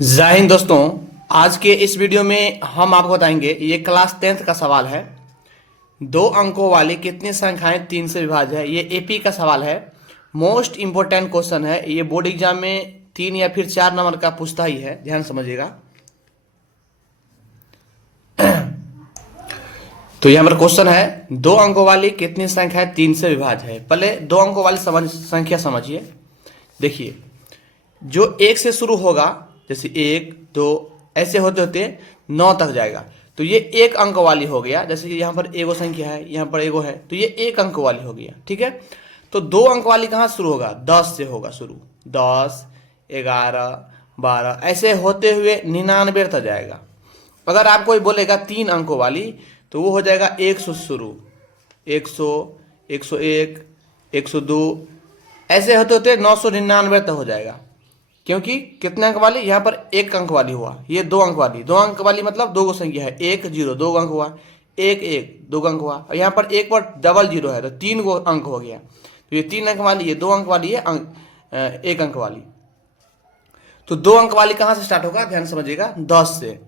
जय हिंद दोस्तों। आज के इस वीडियो में हम आपको बताएंगे, ये क्लास 10th का सवाल है। 2 अंकों वाली कितनी संख्याएं 3 से विभाज्य है। ये एपी का सवाल है। मोस्ट इंपोर्टेंट क्वेश्चन है। ये बोर्ड एग्जाम में 3 या फिर 4 नंबर का पूछता ही है, ध्यान समझिएगा। तो यहाँ पर क्वेश्चन है, 2 अंकों वाली कितनी संख्याएं 3 से विभाज्य है। पहले 2 अंकों वाली संख्या समझिए। देखिए, जो 1 से शुरू होगा, जैसे 1 2 ऐसे होते होते 9 तक जाएगा, तो ये 1 अंक वाली हो गया। जैसे कि यहाँ पर एगो संख्या है, यहाँ पर एगो है, तो ये 1 अंक वाली हो गया। ठीक है। तो 2 अंक वाली कहाँ शुरू होगा? 10 से होगा शुरू। 10 11 12 ऐसे होते हुए 99 तक जाएगा। अगर आप कोई बोलेगा 3 अंकों वाली, तो वो हो जाएगा 100 से शुरू, 100 101 102 ऐसे होते होते 999 तक हो जाएगा। क्योंकि कितने अंक वाली? यहाँ पर 1 अंक वाली हुआ, ये 2 अंक वाली। 2 अंक वाली मतलब दो गो संख्या है, 1 0 2 अंक हुआ, 1 1 2 अंक हुआ, और यहाँ पर एक पर डबल जीरो है तो 3 गो अंक हो गया। तो ये 3 अंक वाली, ये 2 अंक वाली है, 1 अंक वाली। तो 2 अंक वाली कहाँ से स्टार्ट होगा? ध्यान समझिएगा, 10 से।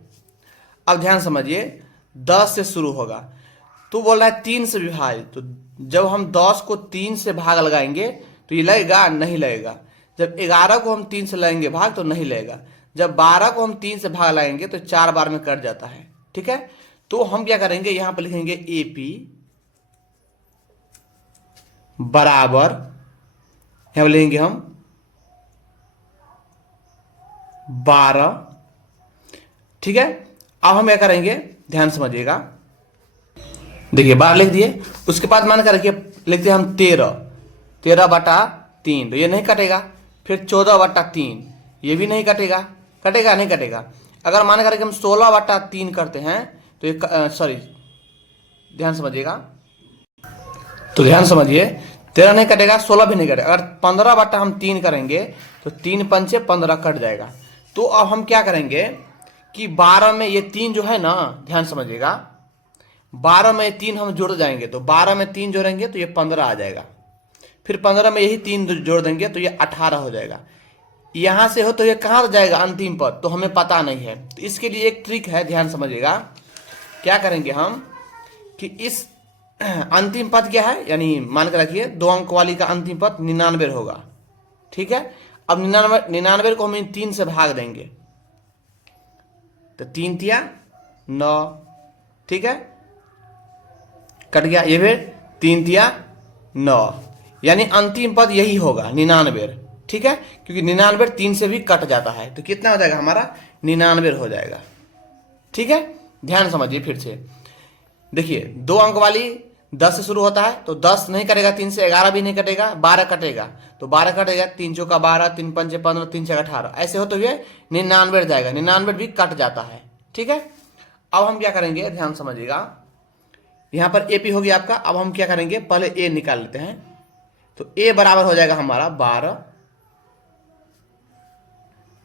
अब ध्यान समझिए, 10 से शुरू होगा, तो बोल रहा है 3 से विभाजित। तो जब हम 10 को 3 से भाग लगाएंगे तो ये लगेगा? नहीं लगेगा। जब 11 को हम 3 से लगाएंगे भाग, तो नहीं लगेगा। जब 12 को हम 3 से भाग लगाएंगे तो 4 बार में कट जाता है। ठीक है। तो हम क्या करेंगे, यहां पर लिखेंगे एपी बराबर, यहां पर लिखेंगे हम 12। ठीक है। अब हम क्या करेंगे, ध्यान समझिएगा। देखिए, 12 लिख दिए, उसके बाद मान कर रखिए, लिखते हैं हम 13। 13/3, तो ये नहीं कटेगा। फिर 14/3, ये भी नहीं कटेगा। कटेगा नहीं कटेगा। अगर मान कर हम 16/3 करते हैं तो ये सॉरी, ध्यान समझिएगा। तो ध्यान समझिए, 13 नहीं कटेगा, 16 भी नहीं कटेगा। अगर 15/3 करेंगे तो 3 पंचे 15 कट जाएगा। तो अब हम क्या करेंगे कि 12 में ये 3 जो है ना, ध्यान समझिएगा, 12 में 3 हम जोड़ जाएंगे, तो 12 में 3 जोड़ेंगे तो ये 15 आ जाएगा। फिर 15 में यही 3 जोड़ देंगे तो ये 18 हो जाएगा। यहां से हो तो ये कहां जाएगा? अंतिम पद, तो हमें पता नहीं है। तो इसके लिए एक ट्रिक है, ध्यान समझिएगा। क्या करेंगे हम कि इस अंतिम पद क्या है, यानी मान के रखिए 2 अंक वाली का अंतिम पद 99 होगा। ठीक है। अब 99 को हम 3 से भाग देंगे, तो 3 तिया 9। ठीक है, कट गया। ये फिर 3 तिया 9, यानी अंतिम पद यही होगा, 99। ठीक है, क्योंकि 99 3 से भी कट जाता है, तो कितना हो जाएगा हमारा? 99 हो जाएगा। ठीक है, ध्यान समझिए फिर से। देखिए, 2 अंक वाली 10 से शुरू होता है, तो 10 नहीं कटेगा 3 से, 11 भी नहीं कटेगा, 12 कटेगा, तो 12 कटेगा, 3 चौका 12, 3 पंचे 15, 3 छः 18, ऐसे होते हुए 99 जाएगा। 99 भी कट जाता है। ठीक है। अब हम क्या करेंगे, ध्यान समझिएगा। यहां पर एपी हो गया आपका। अब हम क्या करेंगे, पहले ए निकाल लेते हैं। तो ए बराबर हो जाएगा हमारा 12,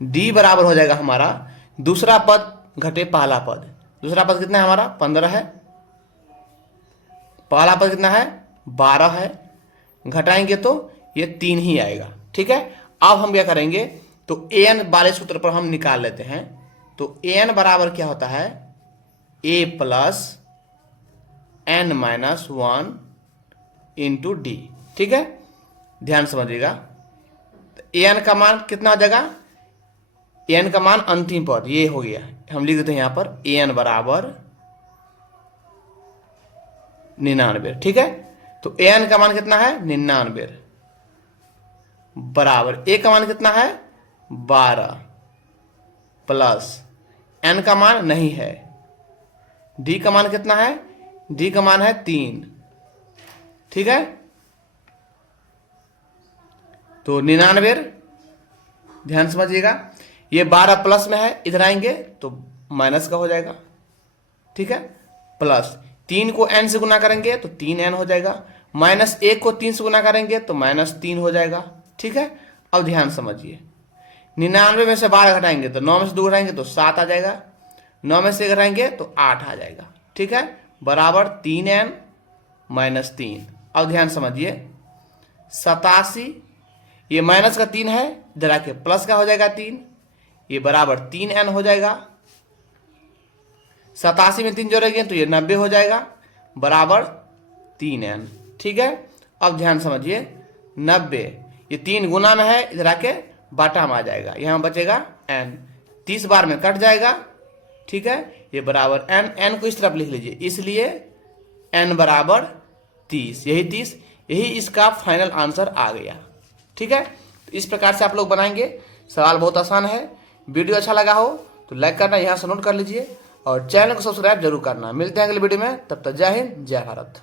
डी बराबर हो जाएगा हमारा दूसरा पद घटे पहला पद। दूसरा पद कितना है हमारा? 15 है। पहला पद कितना है? 12 है। घटाएंगे तो ये 3 ही आएगा। ठीक है। अब हम क्या करेंगे, तो एन वाले सूत्र पर हम निकाल लेते हैं। तो एन बराबर क्या होता है? A plus n minus 1 into d. ठीक है, ध्यान समझिएगा। एन का मान कितना हो जाएगा? एन का मान अंतिम पद ये हो गया, हम लिख देते हैं यहां पर एन बराबर 99। ठीक है, तो एन का मान कितना है? 99 बराबर ए का मान कितना है? 12 प्लस एन का मान नहीं है, डी का मान कितना है? डी का मान है 3। ठीक है, तो 99, ध्यान समझिएगा। ये 12 प्लस में है, इधर आएंगे तो माइनस का हो जाएगा। ठीक है, प्लस 3 को n से गुना करेंगे तो 3n हो जाएगा, माइनस 1 को 3 से गुना करेंगे तो -3 हो जाएगा। ठीक है। अब ध्यान समझिए, 99 में से 12 घटाएंगे तो 9 में से 2 घटाएंगे तो 7 आ जाएगा, 9 में से घटाएंगे तो 8 आ जाएगा। ठीक है, बराबर 3n माइनस 3। अब ध्यान समझिए, 87, ये माइनस का 3 है, इधर आके प्लस का हो जाएगा 3, ये बराबर 3n हो जाएगा। 87 में 3 जोड़ेंगे तो ये 90 हो जाएगा बराबर 3n। ठीक है, अब ध्यान समझिए 90 ये 3 गुना में है, इधर आके बाटा में आ जाएगा, यहाँ बचेगा n, 30 बार में कट जाएगा। ठीक है, ये बराबर n को इस तरफ लिख लीजिए, इसलिए n बराबर 30, यही 30, यही इसका फाइनल आंसर आ गया। ठीक है, तो इस प्रकार से आप लोग बनाएंगे। सवाल बहुत आसान है। वीडियो अच्छा लगा हो तो लाइक करना, यहाँ से नोट कर लीजिए और चैनल को सब्सक्राइब जरूर करना। मिलते हैं अगले वीडियो में, तब तक जय हिंद जय भारत।